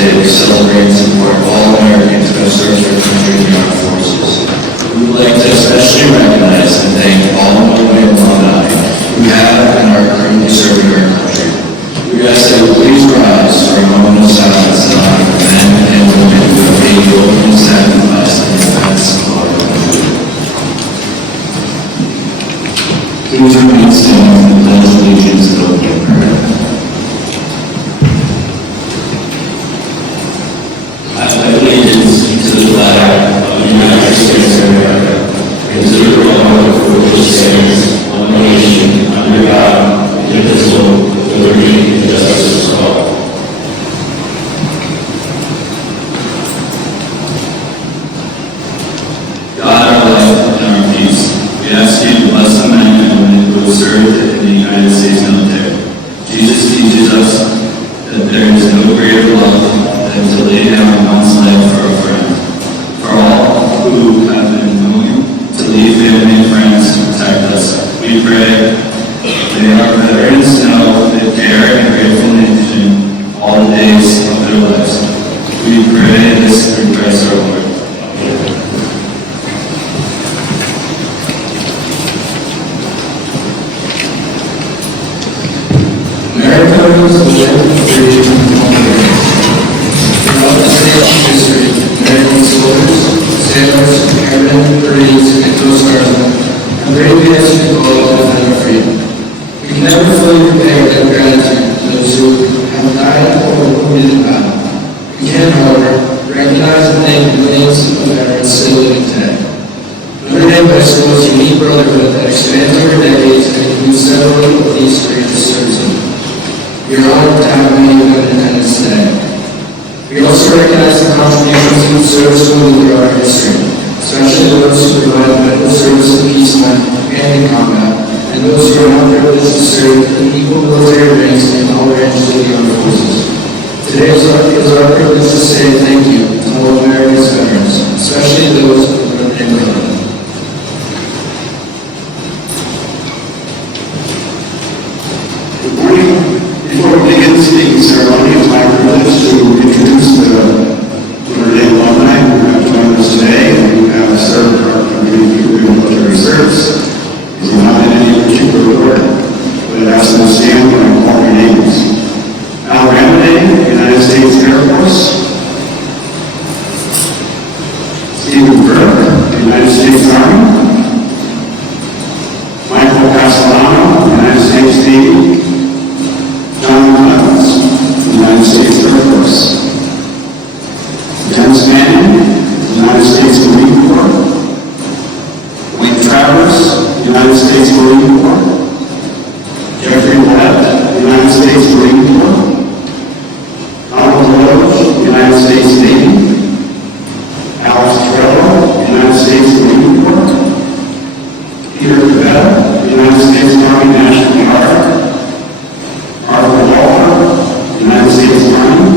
Day to celebrate and support all Americans who have served their country in the armed forces. We would like to especially recognize and thank all Alumni who have and are currently serving our country. We ask that you please rise for a moment of silence to honor the men and women who have made the ultimate sacrifice in defense of our country. Please remain standing and pledge allegiance to the opening prayer. I pledge allegiance to the flag of the United States of America and to the republic for which it stands, one nation, under God, indivisible, with liberty and justice for all. God, our life and our peace, we ask you to bless the men and women who have served in the United States military. Jesus teaches us that there is no greater love than to lay down one's life for a friend. For all who have been willing to leave family and friends to protect us, we pray may our veterans know the care and grateful nation all the days of their lives. We pray this through Christ our Lord. America was lived free from conquerors. Throughout the nation's history, American soldiers, sailors, airmen, Marines, and Coast Guardsmen have bravely answered the call to defend our freedom. We can never fully repay our gratitude to those who have died or wounded in battle. We can, however, recognize and thank the millions of veterans still living today. Notre Dame High School's unique brotherhood that expands over decades and includes several of these courageous servicemen. We are honored to have many of them in attendance today. We also recognize the contributions of servicemen throughout our history, especially those who provide medical service to peacemen and in combat, and those who are not privileged to serve in equal military ranks in all branches of the armed forces. Today is our privilege to say thank you to all America's veterans, especially those of Notre Dame Brotherhood. Good morning. Before we begin the speaking ceremony, it's my privilege to introduce the Notre Dame alumni who have joined us today and who have served our country through military service. These are not in any particular order, but I ask them to stand when I call your names. Al Ramadan, United States Air Force. Stephen Burke, United States Army. Michael Castellano, United States Navy. John Clemens, United States Air Force. Dennis Mannion, United States Marine Corps. Travers, United States Marine Corps. Jeffrey Vallette, United States Marine Corps. Alumni, United States Navy. Alex Travers, United States Marine Corps. Peter Vallette, United States Army National Guard. Arthur Walker, United States Army.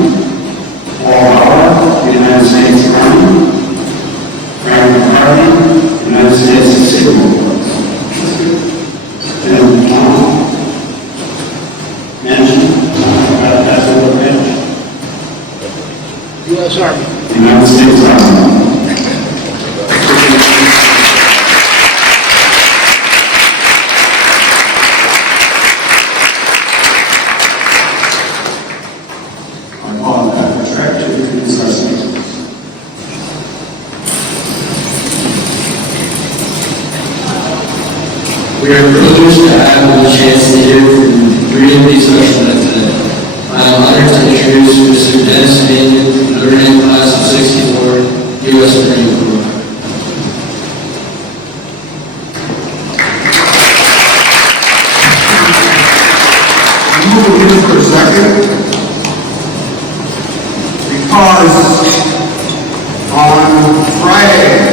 Paul Bauer, United States Army. Frank McCarthy, United States Signal Corps. And Tom Mannion, that's a little bit. U.S. Army. United States Army. We are privileged to have the chance to hear from three of these freshmen today. I am honored to introduce Mr. Dennis Mannion, Notre Dame Class of 64, U.S. Marine Corps. I'm moving in for a second because on Friday,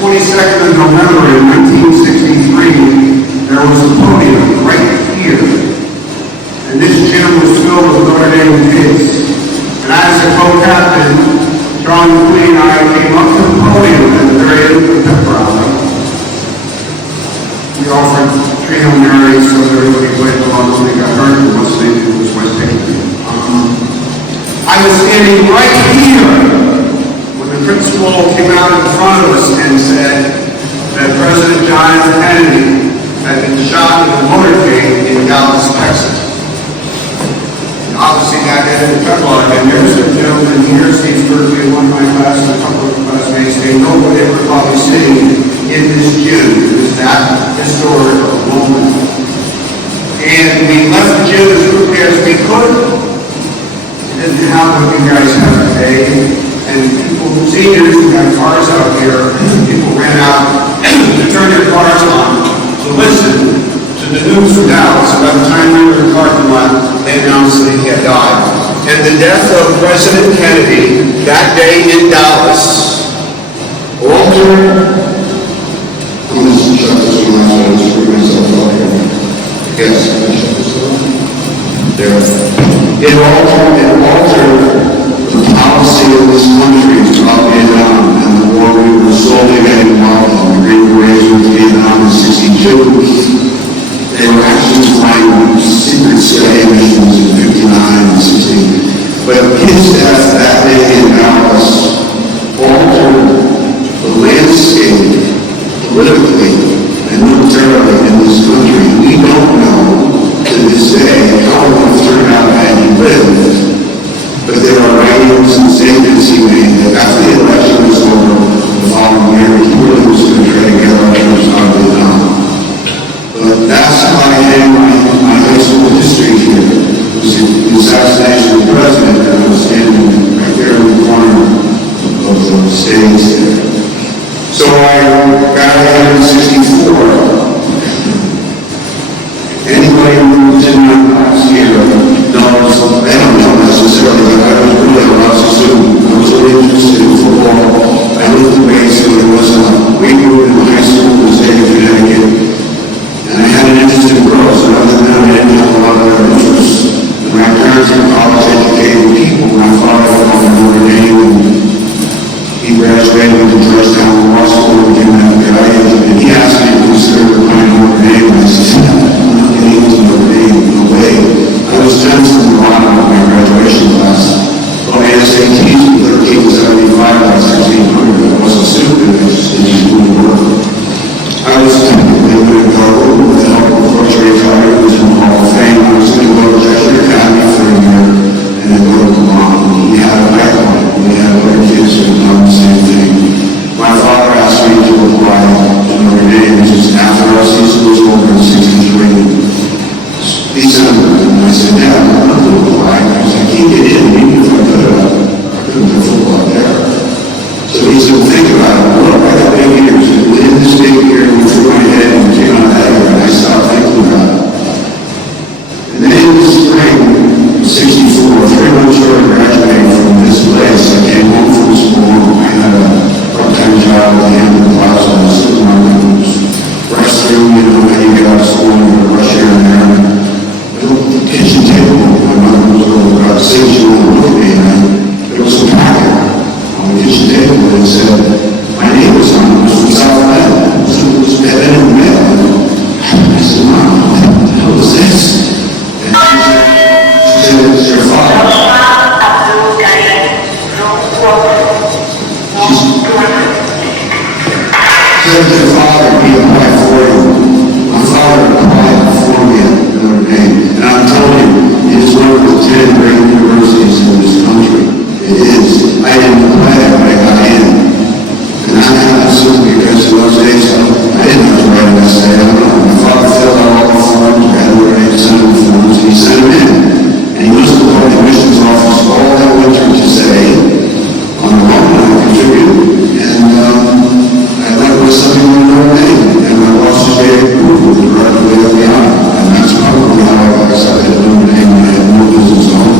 22nd of November in 1963, there was a podium right here, and this gym was filled with Notre Dame kids. And as the co-captain, John Queen and I came up to the podium at the very end of the pep rally. We offered 3 Hail Marys so that everybody played along so they got hurt and listening to this was taken. I was standing right here when the principal came out in front of us and said that President John F. Kennedy had been shot in a motorcade in Dallas, Texas. And obviously that had been Kevlar, and there's a gentleman here, Steve Berkeley, one of my classes, a couple of classmates, they know what they were probably sitting in this gym. It was that historic moment. And we left the gym as quickly as we could. It didn't have what you guys have today. And people, seniors who had cars out here, people ran out to turn their cars on to listen to the news from Dallas. So by the time we were in the parking lot, they announced that he had died. And the death of President Kennedy that day in Dallas altered. I'm going to shut this one off, so I just bring myself up here. Yes, can I shut this off? There. It altered The policy of this country throughout Vietnam and the war we were slowly getting involved in. The Great Race with Vietnam in '62. They were actually flying secret CIA missions in '59 and '60. But his death that day in Dallas altered the landscape politically and militarily in this country. We don't know to this day how it would have turned out had he lived. But there are writings and statements he made that after the election was over the following year, he really was going to try to get our troops out of Vietnam. But that's how I hang my high school history here. It was the assassination of the president, and I was standing right there in the corner of the stage there. So I got here in '64. Anybody who was in my class here knows, they don't know necessarily, but I was really a lousy student. I was really interested in football. I lived in Mason. It was we grew in high school in the state of Connecticut. And I had an interest in girls, and other than that, I didn't have a lot of other interests. And my parents were college-educated people. My father went to Notre Dame, and he graduated to Georgetown Law School and became an FBI agent. And he asked me to consider applying to Notre Dame, and I said, I'm not getting into Notre Dame, no way. I was 10th from the bottom of my graduation class. But my SATs were 1375 out of 1600. I wasn't stupid, I just didn't do the work. I was technically going to go with the help of Coach Ray Trotter, who was in the Hall of Fame. I was going to go to Jesuit Academy for a year and then go to Vermont. He had a pipeline. We had other kids who had done the same thing. My father asked me to apply to Notre Dame just after our season was over in '63. December, and I said, Dad, I'm not going to apply because I can't get in, even if I could, I couldn't play football there. So he said, think about it. Look, I got big ears. In this big ear, went through my head and came out of that ear, and I stopped thinking about it. And then in the spring of '64, 3 months after I graduated from this place, I came home from school. I had a part-time job at the end of the plaza in the supermarket. Rush through, you know, how you get out of school and you rush here and there. The kitchen table, my mother was over about 6 years old with me, and there was a packet on the kitchen table that said, my name was on it, it was from South Vallette. It was been in the mail. I said, Mom, what the hell is this? And she said, it's your father. She said, your father, he applied for you. My father applied for me at Notre Dame. And I'm telling you, it is one of the 10 great universities in this country. It is. I didn't apply it, but I got in. And I had to assume because in those days, I didn't have to write an essay. I don't know. My father filled out all the forms, I had to write some forms, and he sent them in. And he must have called the admissions office all that winter to say, on the loan I contribute, and I'd like to something on Notre Dame. And my boss just gave approval directly up the honor. And that's probably how I got accepted at Notre Dame when I had no business on.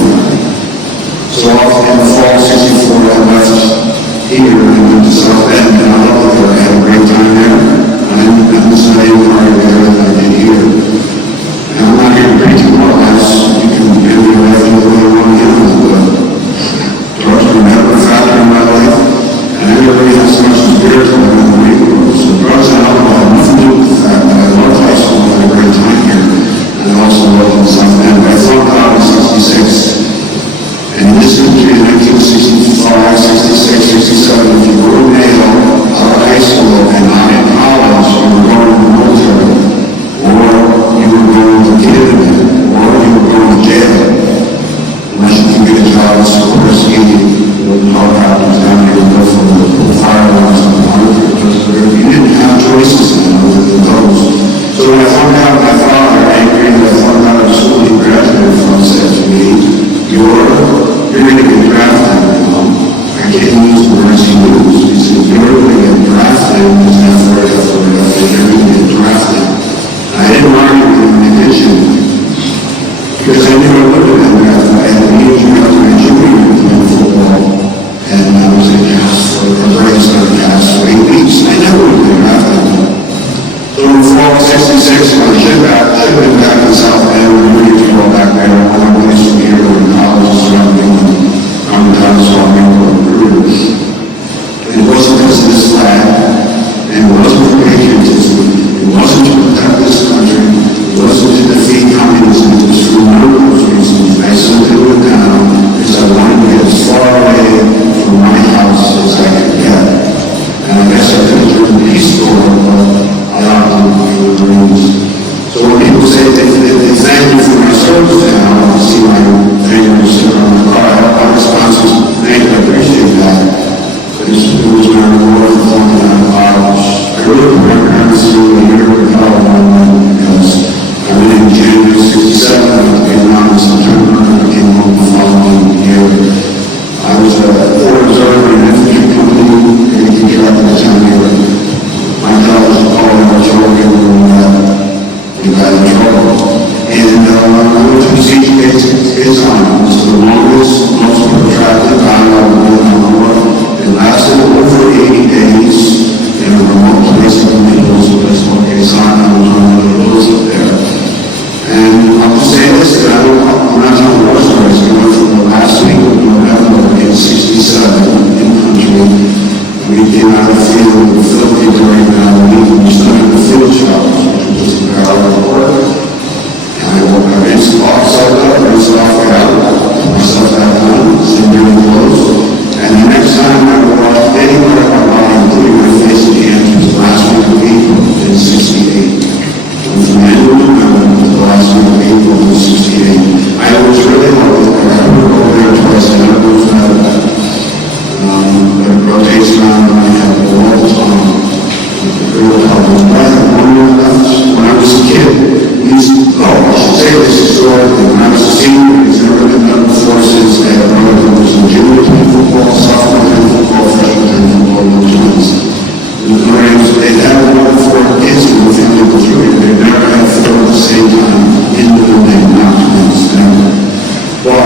But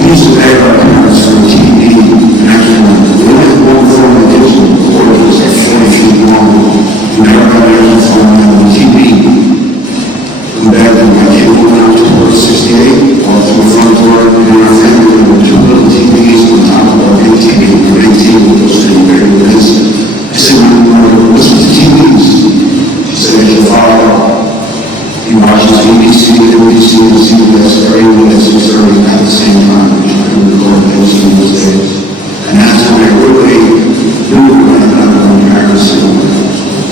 we used to beg our parents for TV and actually, we only one phone in the kitchen, the cord was like 40 feet long. We never got any phone on the TV. And back when my kid went out to Port 68, walked through the front door, and our family, there were two little TVs on top of our big TV, the big TV with those things bigger than this. I said, what's with the TVs? She said, your father, he watches ABC, NBC, and CBS every day at 6:30 at the same time, which I couldn't record those in those days. And that's when I really knew what I got on parents.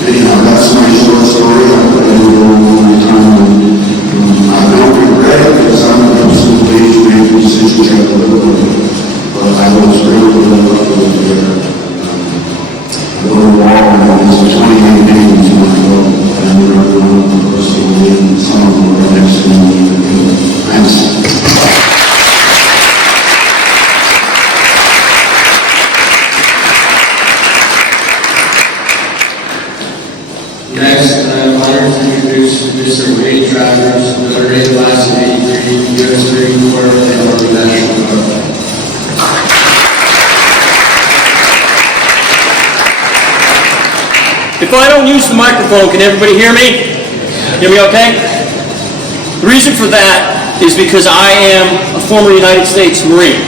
Anyhow, that's my short story. I put it over a long time. I don't regret it because I'm an absolute age man who says you have a little bit. But I was really lucky over there. I go to wall and it's 28 days when I go. And I'm really one of the personal and some of them are next to me. Thanks. Next, I'm honored to introduce Mr. Wade Travers, Military Class of 83, U.S. Marine Corps, and Army National Guard. If I don't use the microphone, can everybody hear me? Hear me okay? The reason for that is because I am a former United States Marine.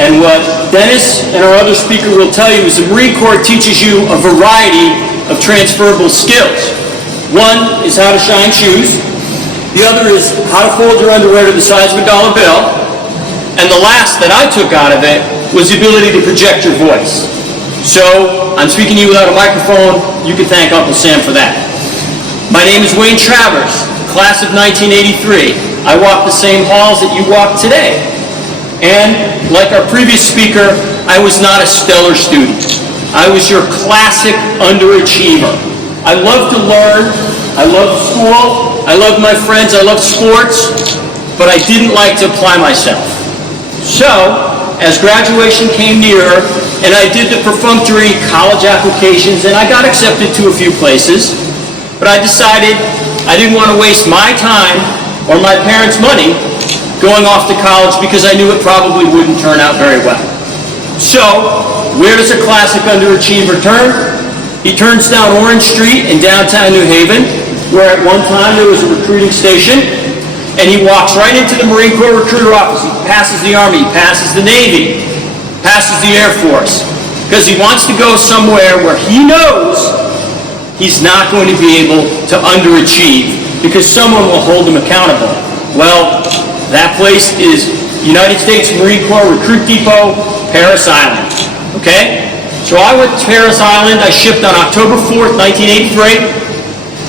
And what Dennis and our other speaker will tell you is the Marine Corps teaches you a variety of transferable skills. One is how to shine shoes. The other is how to fold your underwear to the size of a dollar bill. And the last that I took out of it was the ability to project your voice. So, I'm speaking to you without a microphone. You can thank Uncle Sam for that. My name is Wayne Travers, class of 1983. I walk the same halls that you walk today. And, like our previous speaker, I was not a stellar student. I was your classic underachiever. I loved to learn, I loved school, I loved my friends, I loved sports, but I didn't like to apply myself. So, as graduation came nearer, and I did the perfunctory college applications, and I got accepted to a few places, but I decided I didn't want to waste my time or my parents' money going off to college because I knew it probably wouldn't turn out very well. So, where does a classic underachiever turn? He turns down Orange Street in downtown New Haven, where at one time there was a recruiting station, and he walks right into the Marine Corps recruiter office. He passes the Army, he passes the Navy, passes the Air Force, because he wants to go somewhere where he knows he's not going to be able to underachieve because someone will hold him accountable. Well, that place is United States Marine Corps Recruit Depot, Parris Island. Okay? So I went to Parris Island. I shipped on October 4th, 1983.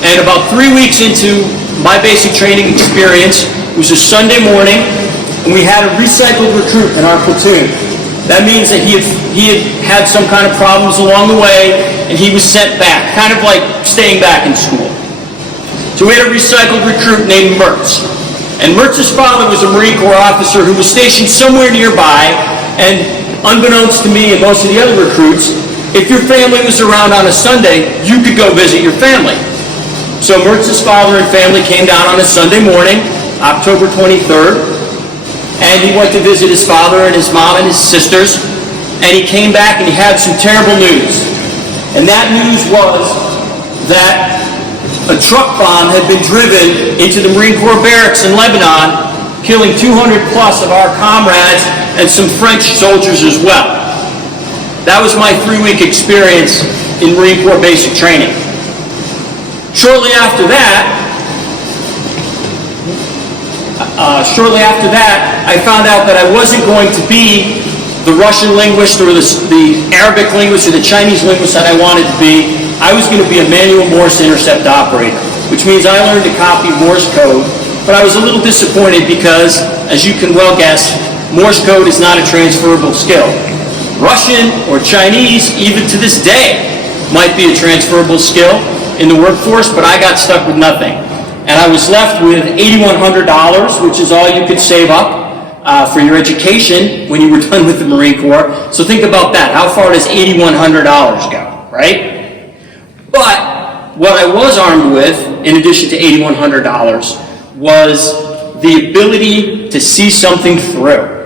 And about 3 weeks into my basic training experience, it was a Sunday morning, and we had a recycled recruit in our platoon. That means that he had some kind of problems along the way, and he was sent back, kind of like staying back in school. So we had a recycled recruit named Mertz. And Mertz's father was a Marine Corps officer who was stationed somewhere nearby, and unbeknownst to me and most of the other recruits, if your family was around on a Sunday, you could go visit your family. So Mertz's father and family came down on a Sunday morning, October 23rd, and he went to visit his father and his mom and his sisters, and he came back and he had some terrible news. And that news was that a truck bomb had been driven into the Marine Corps barracks in Lebanon, killing 200 plus of our comrades and some French soldiers as well. That was my 3-week experience in Marine Corps basic training. Shortly after that, I found out that I wasn't going to be the Russian linguist or the Arabic linguist or the Chinese linguist that I wanted to be. I was going to be a manual Morse intercept operator, which means I learned to copy Morse code, but I was a little disappointed because, as you can well guess, Morse code is not a transferable skill. Russian or Chinese, even to this day, might be a transferable skill in the workforce, but I got stuck with nothing. And I was left with $8,100, which is all you could save up for your education when you were done with the Marine Corps. So think about that. How far does $8,100 go, right? But what I was armed with, in addition to $8,100, was the ability to see something through.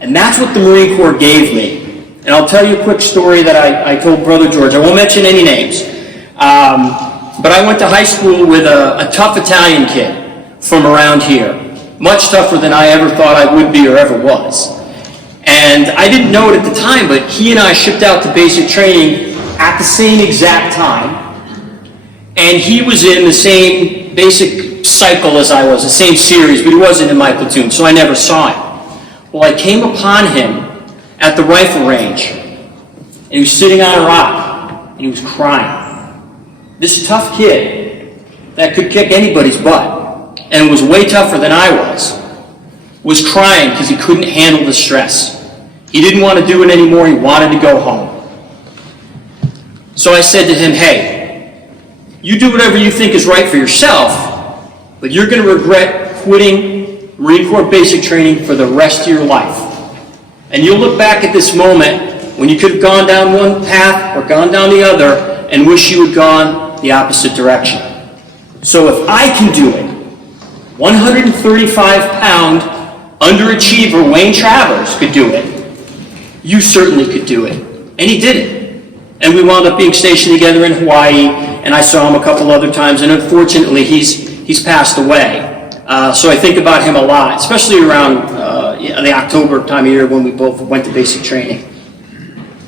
And that's what the Marine Corps gave me. And I'll tell you a quick story that I told Brother George. I won't mention any names. But I went to high school with a tough Italian kid from around here. Much tougher than I ever thought I would be or ever was. And I didn't know it at the time, but he and I shipped out to basic training at the same exact time. And he was in the same basic cycle as I was, the same series, but he wasn't in my platoon, so I never saw him. Well, I came upon him at the rifle range, and he was sitting on a rock, and he was crying. This tough kid that could kick anybody's butt, and was way tougher than I was crying because he couldn't handle the stress. He didn't want to do it anymore, he wanted to go home. So I said to him, hey, you do whatever you think is right for yourself, but you're going to regret quitting Marine Corps basic training for the rest of your life. And you'll look back at this moment when you could have gone down one path or gone down the other and wish you had gone the opposite direction. So if I can do it, 135-pound underachiever Wayne Travers could do it, you certainly could do it. And he did it. And we wound up being stationed together in Hawaii, and I saw him a couple other times, and unfortunately he's passed away. So I think about him a lot, especially around the October time of year when we both went to basic training.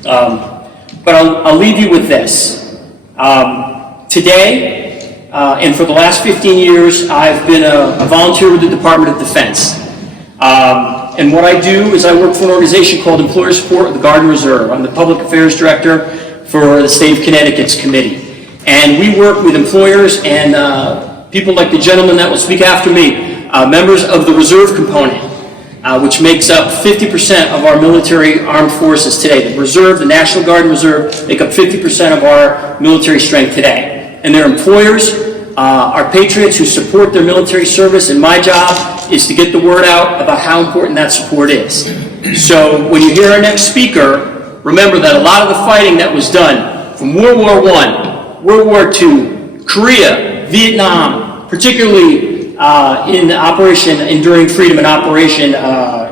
But I'll leave you with this. Today, and for the last 15 years, I've been a volunteer with the Department of Defense. And what I do is I work for an organization called Employer Support of the Guard and Reserve. I'm the Public Affairs Director for the State of Connecticut's committee. And we work with employers and people like the gentleman that will speak after me, members of the reserve component, which makes up 50% of our military armed forces today. The Reserve, the National Guard and Reserve, make up 50% of our military strength today. And their employers are patriots who support their military service, and my job is to get the word out about how important that support is. So when you hear our next speaker, remember that a lot of the fighting that was done from World War I, World War II, Korea, Vietnam, particularly in Operation Enduring Freedom and Operation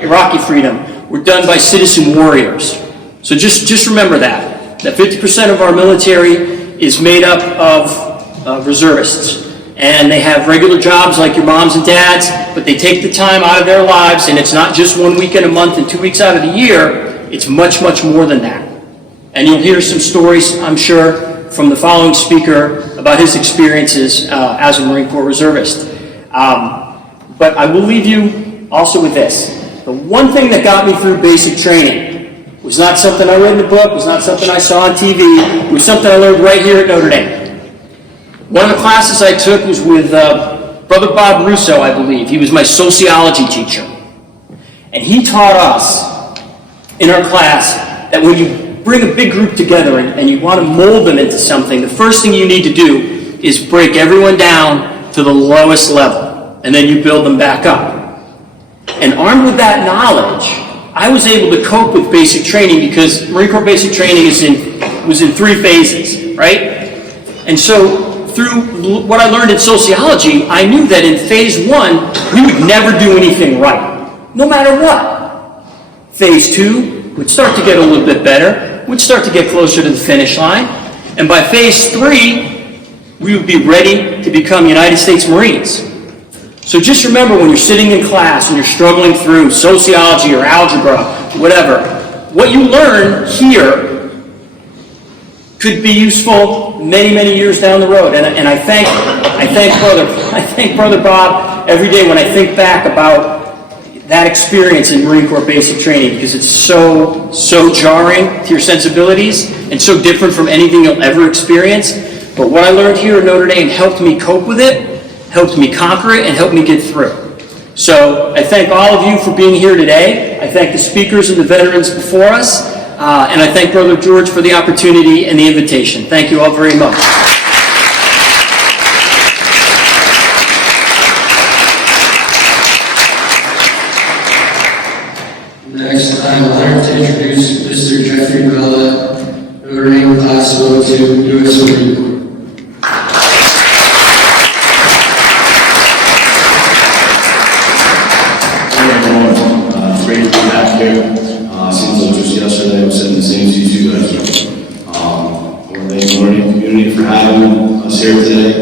Iraqi Freedom, were done by citizen warriors. So just remember that 50% of our military is made up of reservists. And they have regular jobs like your moms and dads, but they take the time out of their lives, and it's not just 1 weekend a month and 2 weeks out of the year, it's much, much more than that. And you'll hear some stories, I'm sure, from the following speaker about his experiences as a Marine Corps reservist. But I will leave you also with this. The one thing that got me through basic training was not something I read in the book, was not something I saw on TV, it was something I learned right here at Notre Dame. One of the classes I took was with Brother Bob Russo, I believe. He was my sociology teacher. And he taught us in our class that when you bring a big group together and you want to mold them into something, the first thing you need to do is break everyone down to the lowest level, and then you build them back up. And armed with that knowledge, I was able to cope with basic training because Marine Corps basic training was in 3 phases, right? And so through what I learned in sociology, I knew that in phase 1, we would never do anything right, no matter what. Phase 2 would start to get a little bit better, would start to get closer to the finish line, and by phase 3, we would be ready to become United States Marines. So just remember when you're sitting in class and you're struggling through sociology or algebra, whatever, what you learn here could be useful many, many years down the road. And I thank Brother Bob every day when I think back about that experience in Marine Corps basic training, because it's so jarring to your sensibilities and so different from anything you'll ever experience. But what I learned here at Notre Dame helped me cope with it, helped me conquer it, and helped me get through. So I thank all of you for being here today. I thank the speakers and the veterans before us. And I thank Brother George for the opportunity and the invitation. Thank you all very much. Next, I'm honored to introduce Mr. Jeffrey Vallette, Notre Dame Class of 02, U.S. Marine Corps. here. Seems like just yesterday I was sitting in the same seats you guys were. I want to thank the learning community for having us here today.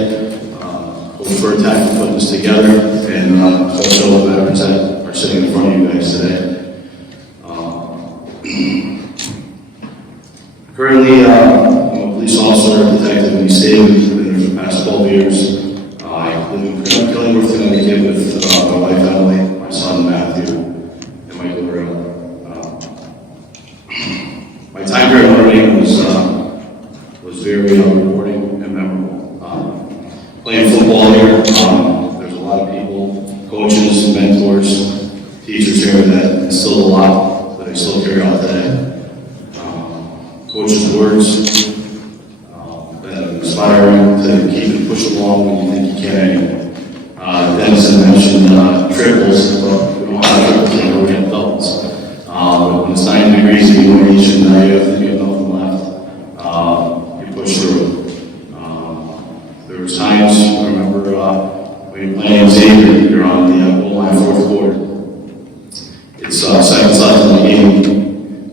Hope for a time to put this together, and also the veterans that are sitting in front of you guys today. Currently, I'm a police officer, detective in the state. I've been there for the past 12 years. I live in Killingworth, Connecticut with my wife Emily, my son Matthew, and my daughter. My time here at Notre Dame was very rewarding and memorable. Playing football here, there's a lot of people, coaches, mentors, teachers here that instilled a lot that I still carry on today. Coach's words that inspire you to keep and push along when you think you can't anymore. Dennis had mentioned triples, but we don't have triples anymore, we have doubles. When it's 90 degrees of each and you have to get nothing left, you push through. There was times, I remember when you're playing Xavier, you're on the goal line fourth quarter. It's seconds left in the game.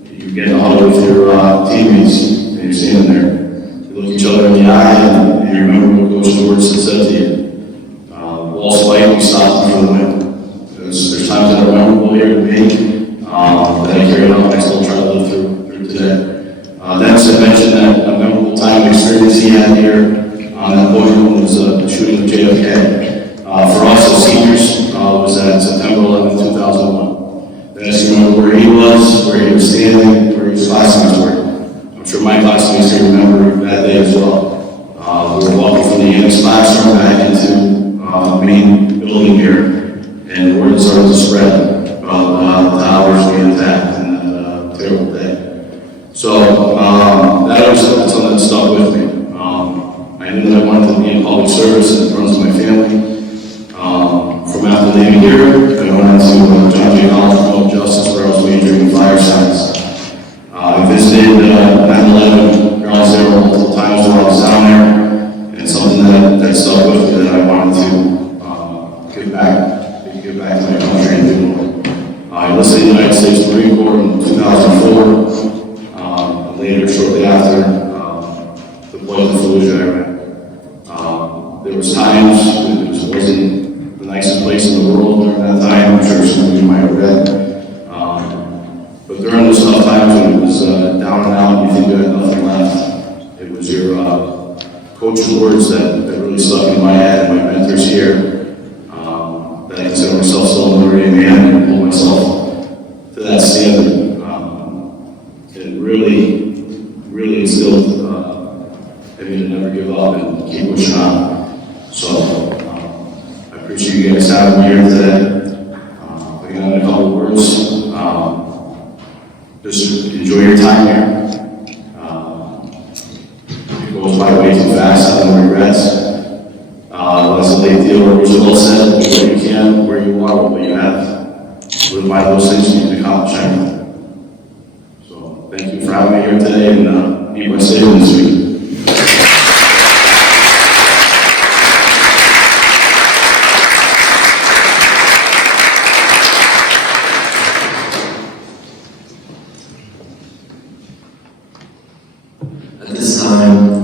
You get in the huddle with your teammates, and you're standing there. You look each other in the eye, and you remember what Coach George said to you. Wall spike, we stopped for the win. There's times that are memorable here to me that I carry on, I still try to live through today. Dennis had mentioned that a memorable time experience he had here on that podium was the shooting of JFK. For us as seniors, was at September 11, 2001. Dennis, you remember where he was standing, where his classmates were. I'm sure my classmates can remember that day as well. We were walking from the Annex classroom back into the main building here, and word started to spread about the towers being attacked in that terrible day. So that was something that stuck with me. I knew that I wanted to be in public service and runs my family. From after leaving here, I went on to John Jay College of Criminal Justice, where I was majoring in fire science. I visited 9/11 Ground Zero multiple times while I was down there, and something that stuck with me that I wanted to give back to my country and do more. I enlisted in the United States Marine Corps in 2004, and later, shortly after, deployed to Fallujah, Iraq. There was times when it wasn't the nicest place in the world during that time. I'm sure some of you might have read. But during those tough times when it was down and out and you think you had nothing left, it was your coach's words that really stuck in my head, and my mentors here, that I consider myself still a Notre Dame man and hold myself to that standard. It really instilled in me to never give up and keep pushing on. So, I appreciate you guys having me here today. Again, in a couple of words, just enjoy your time here. It goes by way too fast, I have no regrets. That's a big deal. Roosevelt said, do what you can, where you are, what you have. Live by those things you can accomplish anything. So, thank you for having me here today, and be my savior this week.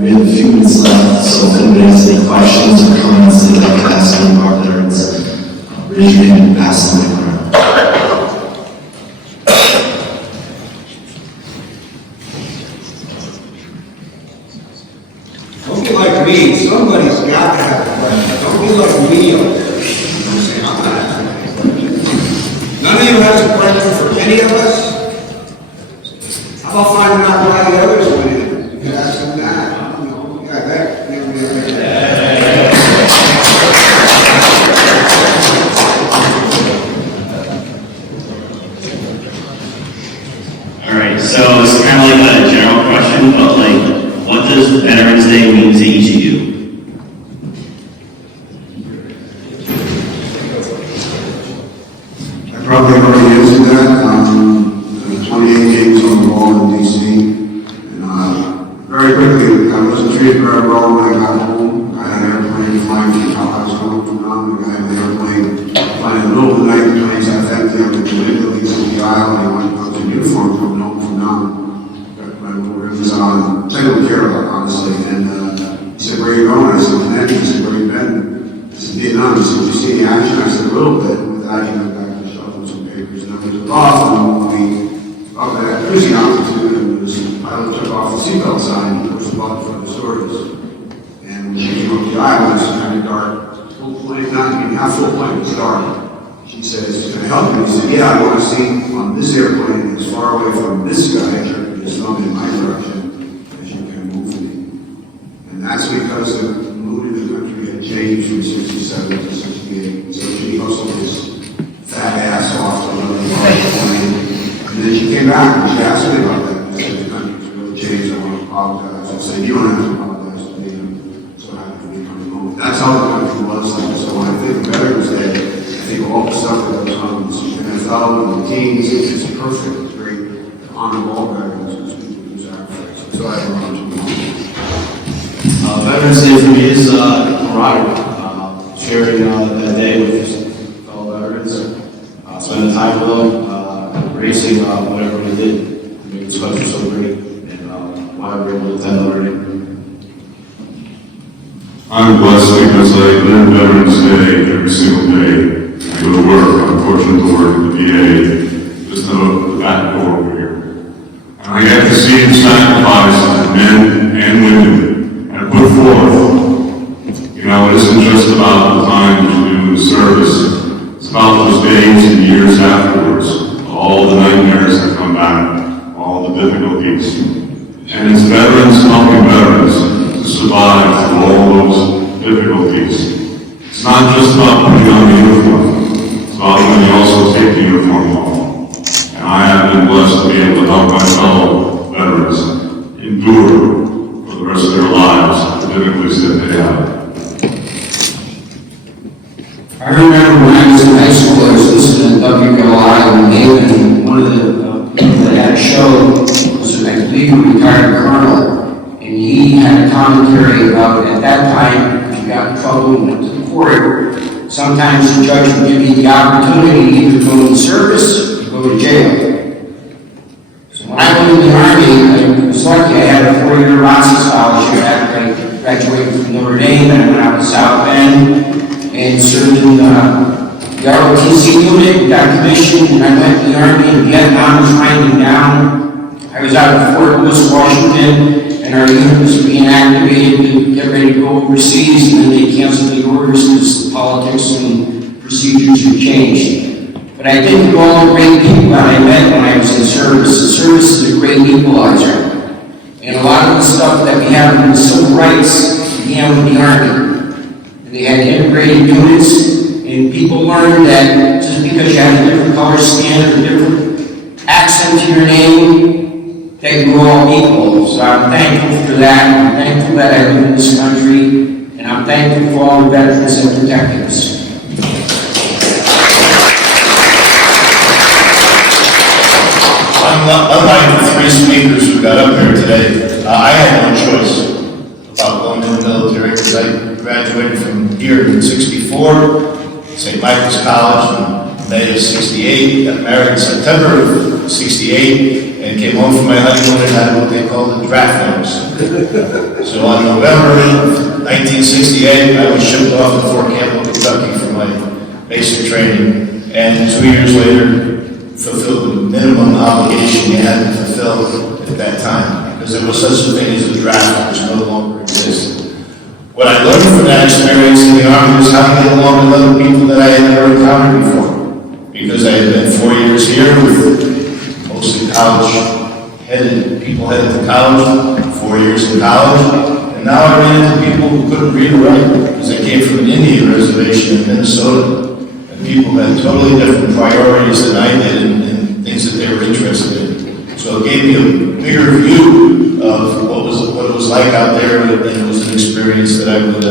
We have a few minutes left, so if anybody has any questions or comments they'd like to ask any of our veterans, raise your hand and pass them around. Don't be like me. Somebody's got to have a question. Don't be like me up there. You say, I'm not asking anybody. None of you has a question for any of us? How about finding out why the others went in? You can ask them that. Yeah, that. All right, so it's kind of like a general question, but like, what does Veterans Day mean to each of you? I probably already answered that. 28 games on the ball in D.C. And very quickly, I wasn't treated very well when I got home. I had an airplane flying from California. I had an airplane flying in the middle of the night, the plane's half empty. I'm in the middle of the aisle, and I went a little bit without even back to shuffle some papers. And it was awesome when we up at cruising altitude and the pilot took off the seatbelt sign and pushed the button for the stewardess. And when she came up the aisle, it was kind of dark. Full plane, not even half full plane, it was dark. She said, "Is this going to help me?" He said, "Yeah, I want to see on this airplane as far away from this guy, turning his thumb in my direction as you can move me." And that's because the mood in the country had changed from 67 to 68. So she hustled his fat ass off to another plane. And then she came back and she asked me about that. And said, "The country's really changed. I want to apologize." I said, "You don't have to apologize to me. I'm so happy to be coming home." That's how the country was then. So when I think of Veterans Day, I think all the stuff that goes on in the NFL and the teams, it's perfect. It's great to honor all veterans and people who sacrifice. So I have a lot to Veterans Day for me is camaraderie. Sharing that day with fellow veterans, spending time with them, racing, whatever we did. I mean, it's so great, and why we're able to attend already. I'm blessed because I live Veterans Day every single day. I go to work, I'm fortunate to work at the VA, just the back door over here. And I get to see the sacrifice that men and women have put forth. You know, it isn't just about the time that you do the service, it's about those days and years afterwards, all the nightmares that come back, all the difficulties. And it's veterans helping veterans to survive through all those difficulties. It's not just about putting on the uniform. It's about when you also take the uniform off. And I have been blessed to be able to help my fellow veterans endure for the rest of their lives the difficulties that they have. I remember when I was in high school, I was listening to WLI and Haven. One of the people that had a show was, I believe, a retired colonel. And he had a commentary about, at that time, if you got in trouble and went to the court, sometimes the judge would give you the opportunity to either go to the service or go to jail. So when I went in the Army, I was lucky I had a 4-year ROTC scholarship after I graduated from Notre Dame, and I went out to South Bend and served in the ROTC unit, got commissioned, and I went to the Army, and Vietnam was winding down. I was out of Fort Lewis, Washington, and our unit was being activated to get ready to go overseas, and then they canceled the orders because the politics and procedures had changed. But I think of all the great people that I met when I was in service. The service is a great equalizer. And a lot of the stuff that we have in the civil rights began with the Army. And they had integrated units, and people learned that just because you had a different color skin or a different accent to your name, that you were all equal. So I'm thankful for that. I'm thankful that I live in this country, and I'm thankful for all the veterans and protectors. Unlike the 3 speakers who got up here today, I had no choice about going to the military because I graduated from here in '64, St. Michael's College in May of '68, got married in September of '68, and came home from my honeymoon and had what they call the draft notice. So on November of 1968, I was shipped off to Fort Campbell, Kentucky for my basic training, and 2 years later, fulfilled the minimum obligation you had to fulfill at that time, because there was such a thing as a draft, which no longer exists. What I learned from that experience in the Army was how to get along with other people that I had never encountered before, because I had been 4 years here with mostly college-headed people headed to college, 4 years in college, and now I ran into people who couldn't read or write because they came from an Indian reservation in Minnesota. People had totally different priorities than I did and things that they were interested in. So it gave me a bigger view of what it was like out there, and it was an experience that I would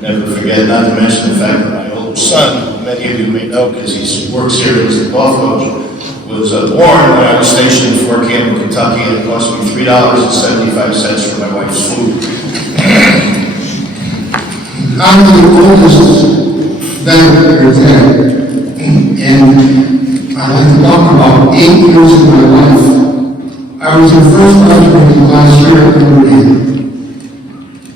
never forget. Not to mention the fact that my older son, many of you may know because he works here as a golf coach, was born when I was stationed in Fort Campbell, Kentucky, and it cost me $3.75 for my wife's food. I'm the oldest veteran there, and I like to talk about 8 years of my life. I was the first graduating last year at Notre Dame,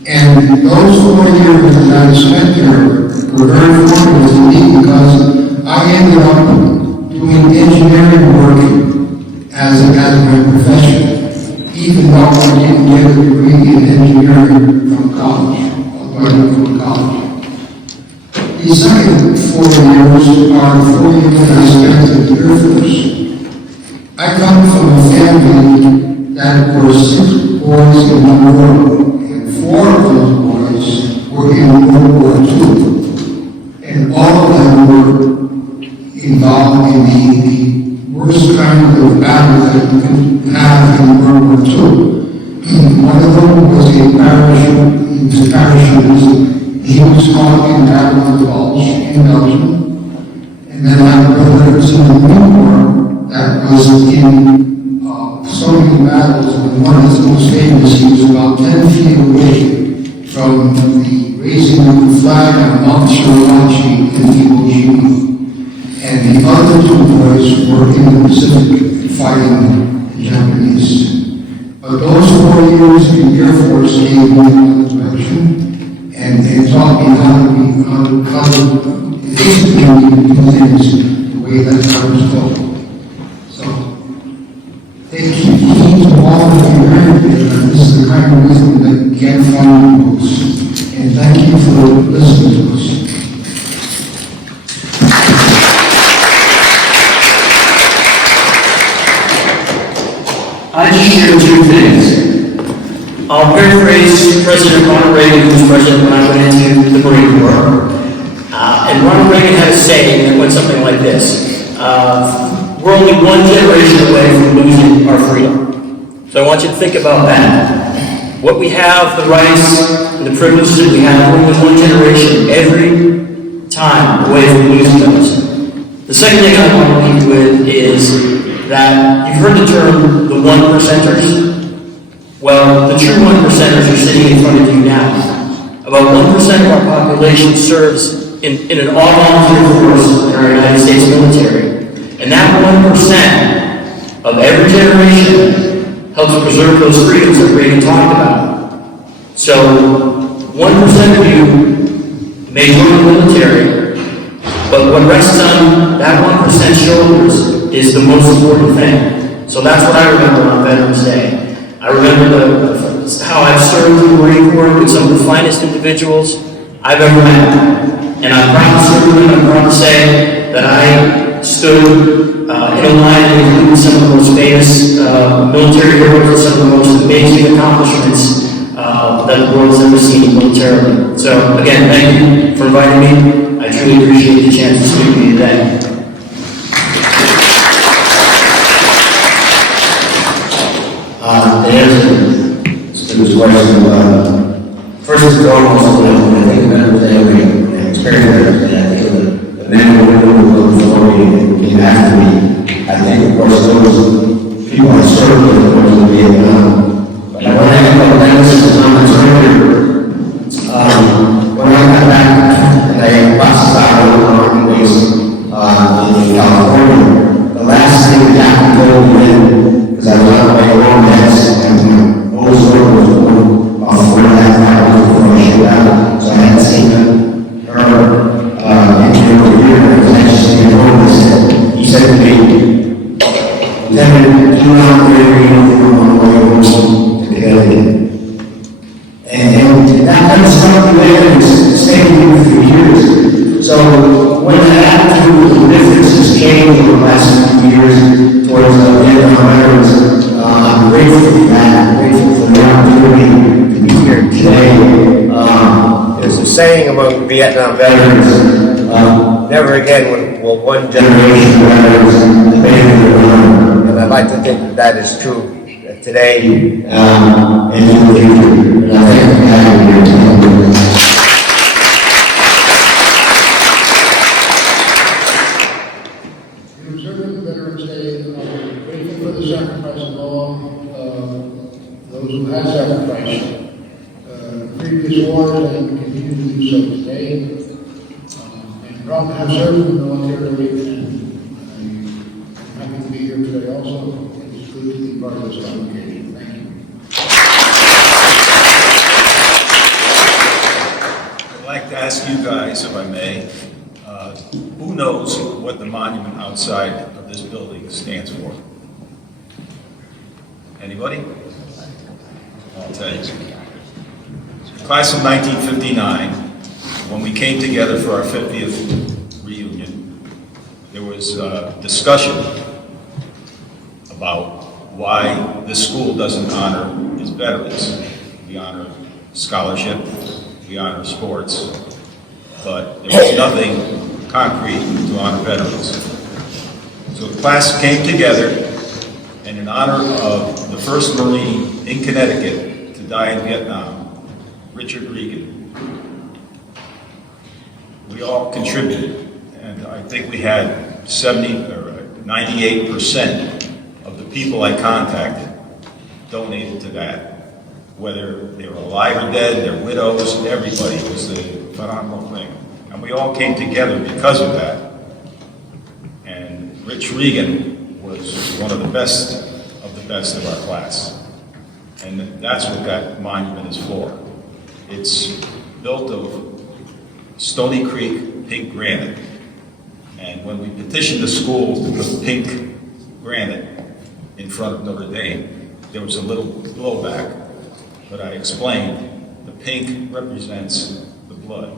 and those 4 years that I spent here were very fortunate to me because I ended up doing engineering work as my profession, even though I didn't get a degree in engineering from college, although I went from college. The second 4 years are 4 years I spent in the Air Force. I come from a family that were 6 boys in the war, and 4 of those boys were in World War II. And all of them were involved in the worst kind of battles that you can have in World War II. One of them was a parachute, he was a parachutist. He was caught in battle of the Bulge in Belgium. And then my brother was in the Marine Corps that was in so many battles, and one of the most famous, he was about 10 feet away from the raising of the flag on Mount Shirachi in Iwo Jima. And the other 2 boys were in the Pacific fighting the Japanese. But those 4 years in the Air Force gave me another direction, and they taught me how to basically do things the way that I was told. So, they keep to all of you heard here, and this is the kind of wisdom that you get from books. And thank you for listening to us. I just share 2 things. I'll paraphrase President Ronald Reagan, who was president when I went into the Marine Corps. And Ronald Reagan had a saying that went something like this. We're only 1 generation away from losing our freedom. So I want you to think about that. What we have, the rights and the privileges that we have, we're only 1 generation every time away from losing those. The second thing I want to leave with is that you've heard the term the 1%ers. Well, the true 1%ers are sitting in front of you now. About 1% of our population serves in an all-volunteer force in our United States military. And that 1% of every generation helps preserve those freedoms that Reagan talked about. So, 1% of you may join the military, but what rests on that 1% shoulders is the most important thing. So that's what I remember on Veterans Day. I remember how I've served in the Marine Corps with some of the finest individuals I've ever met. And I'm proud to serve them. I'm proud to say that I stood in a line with some of the most famous military heroes and some of the most amazing accomplishments that the world has ever seen militarily. So again, thank you for inviting me. I truly appreciate the chance to speak to you today. To answer Steve's question, first and foremost, when I think of Veterans Day, we experience Veterans Day, I think of the men and women who were before me and came after me. I think, of course, those people I served with, of course, in Vietnam. But when I think about Dennis's comments earlier, when I got back and I processed out of the Army base in California, the last thing that happened to me because I was on my own mess, and my oldest daughter was born about 4.5 hours before I showed out. So I hadn't seen her in over a year, and I was anxious to get home. He said to me, Lieutenant, do not wear your uniform on the way home to Connecticut. And that kind of stuck with me and stayed with me for years. So when that attitude of difference has changed over the last few years towards the Vietnam veterans, I'm grateful for that. I'm grateful for the opportunity to be here today. There's a saying among Vietnam veterans, never again will 1 generation of veterans abandon their honor. And I'd like to think that is true today and in the future. And I thank you for having me here today. Sacrifice of all those who had sacrificed previous wars and continue to do so today. And proud to have served in the military, and I'm happy to be here today also. It's good to be part of this convocation. Thank you. I'd like to ask ask you guys, if I may, who knows what the monument outside of this building stands for? Anybody? I'll tell you. The class of 1959, when we came together for our 50th reunion, there was discussion about why this school doesn't honor its veterans. We honor scholarship, we honor sports, but there was nothing concrete to honor veterans. So the class came together, and in honor of the first Marine in Connecticut to die in Vietnam, Richard Regan, we all contributed, and I think we had 70 or 98% of the people I contacted donated to that. Whether they were alive or dead, their widows, everybody. It was a phenomenal thing. And we all came together because of that. And Rich Regan was one of the best of our class. And that's what that monument is for. It's built of Stony Creek pink granite. And when we petitioned the schools to put pink granite in front of Notre Dame, there was a little blowback. But I explained, the pink represents the blood.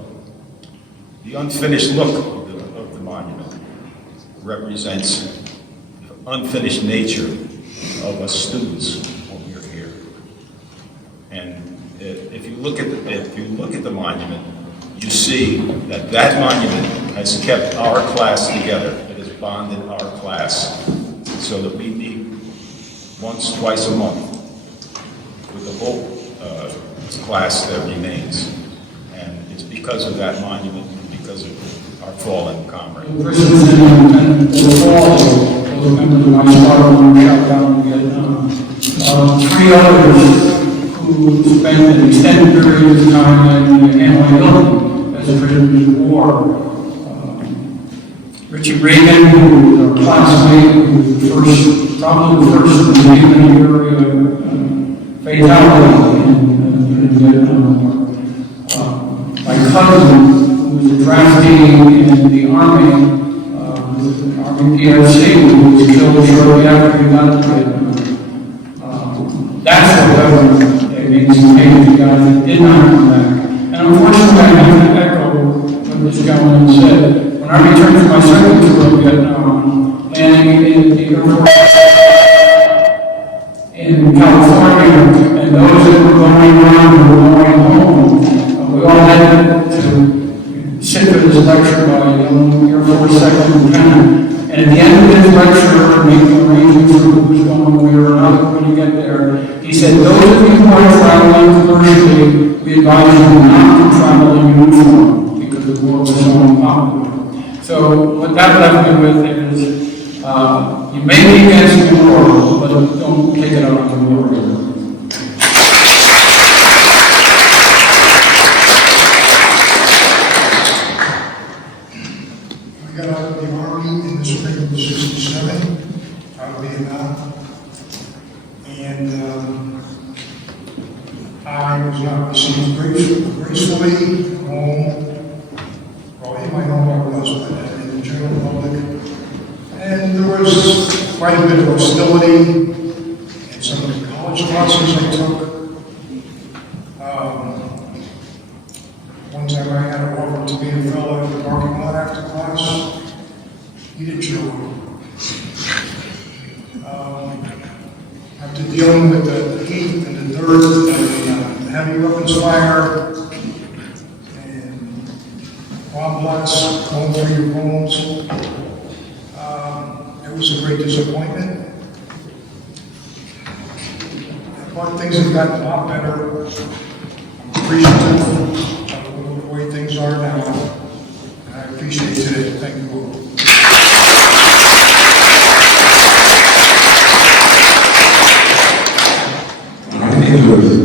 The unfinished look of the monument represents the unfinished nature of us students when we're here. And if you look at the monument, you see that that monument has kept our class together. It has bonded our class so that we meet once, twice a month with the whole class that remains. And it's because of that monument, because of our fallen comrades. And the fall, those members of my squadron were shot down in Vietnam. 3 others who spent an extended period of time in Hanoi Hilton as a prisoner of war. Richard Reagan, who was a classmate, who was probably the first humanitarian fatality in Vietnam War. My cousin, who was a draftee in the Army, Army PRC, who was killed shortly after he got to Vietnam. That's what veterans, it means to me, the guys that did not come back. And unfortunately, I have to echo what this gentleman said. When I returned from my second tour of Vietnam, landing in the Air Force in California, and those that were going around and were going home, we all had to sit for this lecture by a young Air Force second lieutenant. And at the end of his lecture, making arrangements for who was going where and how they were going to get there, he said, those of you who are traveling commercially, we advise you not to travel in uniform because the war was so unpopular. So what that left me with is, you may be against the war, but don't take it out on the war. I got out of the Army in the spring of '67, out of Vietnam, and I was not received gracefully home. Well, in my home I was, but in the general public. And there was quite a bit of hostility in some of the college classes I took. One time I had an offer to be a fellow in the parking lot after class. He didn't show up. After dealing with the heat and the dirt and the heavy weapons fire, bomb blasts going through your homes. It was a great disappointment. But things have gotten a lot better. I'm appreciative of the way things are now. And I appreciate today. Thank you all. I think it was